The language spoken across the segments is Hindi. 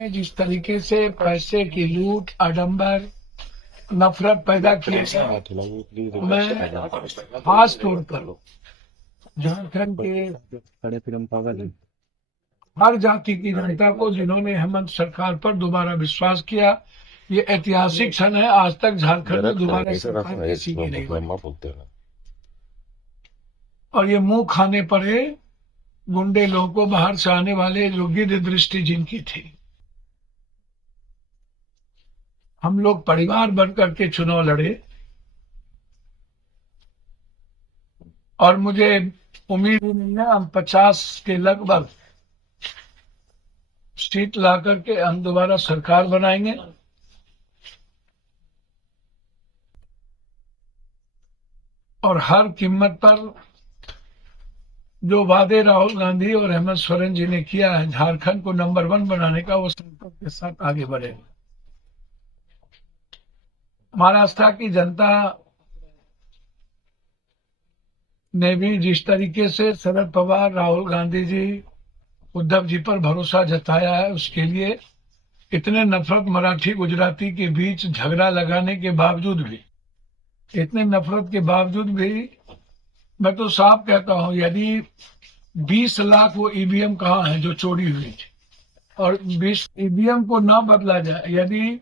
जिस तरीके से पैसे की लूट, आडंबर, नफरत पैदा किए गए, मैं खास तौर पर झारखंड के हर जाति की जनता को, जिन्होंने हेमंत सरकार पर दोबारा विश्वास किया, ये ऐतिहासिक क्षण है। आज तक झारखंड में दोबारा सरकार किसी की नहीं बनी। और ये मुंह खाने पड़े गुंडे लोगों को, बाहर से आने वाले, जो गिद्ध दृष्टि जिनकी थी। हम लोग परिवार बनकर के चुनाव लड़े और मुझे उम्मीद ही नहीं है, हम 50 के लगभग सीट ला करके हम दोबारा सरकार बनाएंगे। और हर कीमत पर जो वादे राहुल गांधी और हेमंत सोरेन जी ने किया है झारखंड को नंबर 1 बनाने का, वो संकल्प के साथ आगे बढ़े। महाराष्ट्र की जनता ने भी जिस तरीके से शरद पवार, राहुल गांधी जी, उद्धव जी पर भरोसा जताया है, उसके लिए इतने नफरत मराठी गुजराती के बीच झगड़ा लगाने के बावजूद भी, इतने नफरत के बावजूद भी मैं तो साफ कहता हूं, यदि 20 लाख वो ईवीएम कहाँ है जो चोरी हुई थी, और 20 ईवीएम को ना बदला जाए, यदि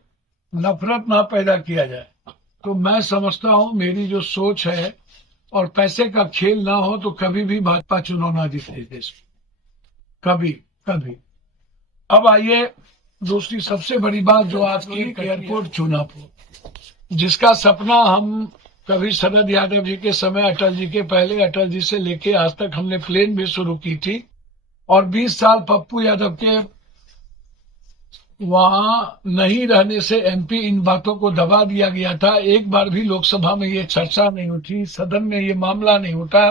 नफरत ना पैदा किया जाए, तो मैं समझता हूं मेरी जो सोच है और पैसे का खेल ना हो तो कभी भी भाजपा चुनाव ना जीते देश में, कभी। अब आइए दूसरी सबसे बड़ी बात जो आज की एयरपोर्ट चुनापुर, जिसका सपना हम कभी शरद यादव जी के समय, अटल जी के पहले, अटल जी से लेके आज तक हमने प्लेन भी शुरू की थी, और 20 साल पप्पू यादव के वहां नहीं रहने से एमपी इन बातों को दबा दिया गया था। एक बार भी लोकसभा में ये चर्चा नहीं उठी, सदन में ये मामला नहीं उठा,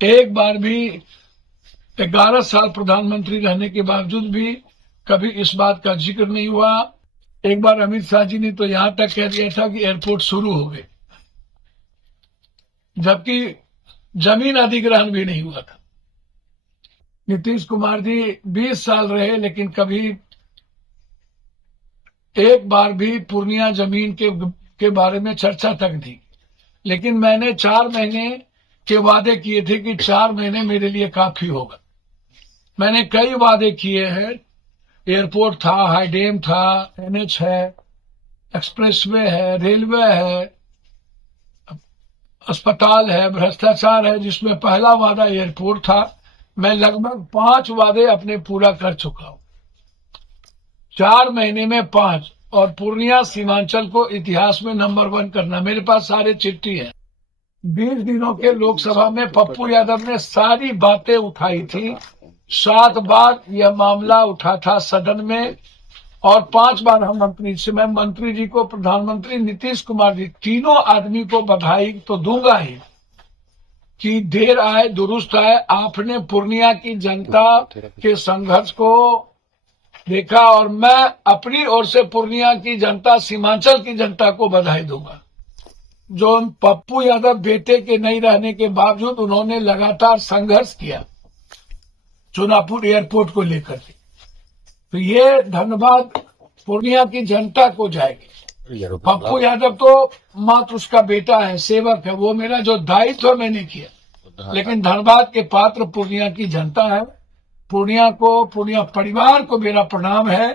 एक बार भी 11 साल प्रधानमंत्री रहने के बावजूद भी कभी इस बात का जिक्र नहीं हुआ। एक बार अमित शाह जी ने तो यहां तक कह दिया था कि एयरपोर्ट शुरू हो गए, जबकि जमीन अधिग्रहण भी नहीं हुआ था। नीतीश कुमार जी 20 साल रहे, लेकिन कभी एक बार भी पूर्णिया जमीन के बारे में चर्चा तक नहीं। लेकिन मैंने 4 महीने के वादे किए थे कि 4 महीने मेरे लिए काफी होगा। मैंने कई वादे किए हैं, एयरपोर्ट था, हाईडेम था, एनएच है, एक्सप्रेसवे है, रेलवे है, अस्पताल है, भ्रष्टाचार है, जिसमें पहला वादा एयरपोर्ट था। मैं लगभग 5 वादे अपने पूरा कर चुका हूं, 4 महीने में 5। और पूर्णिया सीमांचल को इतिहास में नंबर 1 करना, मेरे पास सारे चिट्ठी हैं। 20 दिनों के लोकसभा में पप्पू यादव ने सारी बातें उठाई थी। 7 बार यह मामला उठा था सदन में, और 5 बार हम मंत्री से, मैं मंत्री जी को, प्रधानमंत्री नीतीश कुमार जी, तीनों आदमी को बधाई तो दूंगा ही कि देर आए दुरुस्त आए। आपने पूर्णिया की जनता के संघर्ष को देखा, और मैं अपनी ओर से पूर्णिया की जनता, सीमांचल की जनता को बधाई दूंगा। जो पप्पू यादव बेटे के नहीं रहने के बावजूद उन्होंने लगातार संघर्ष किया चुनापुर एयरपोर्ट को लेकर के, तो ये धन्यवाद पूर्णिया की जनता को जाएगी। पप्पू यादव तो मात्र उसका बेटा है, सेवक है, वो मेरा जो दायित्व मैंने किया, लेकिन धन्यवाद के पात्र पूर्णिया की जनता है। पूर्णिया को, पूर्णिया परिवार को मेरा प्रणाम है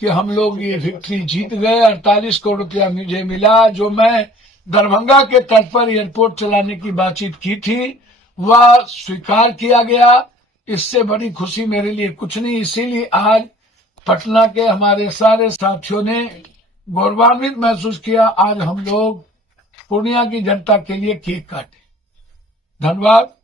कि हम लोग ये विक्ट्री जीत गए। 48 करोड़ रुपया मुझे मिला। जो मैं दरभंगा के तट पर एयरपोर्ट चलाने की बातचीत की थी, वह स्वीकार किया गया। इससे बड़ी खुशी मेरे लिए कुछ नहीं। इसीलिए आज पटना के हमारे सारे साथियों ने गौरवान्वित महसूस किया। आज हम लोग पूर्णिया की जनता के लिए केक काटे। धन्यवाद।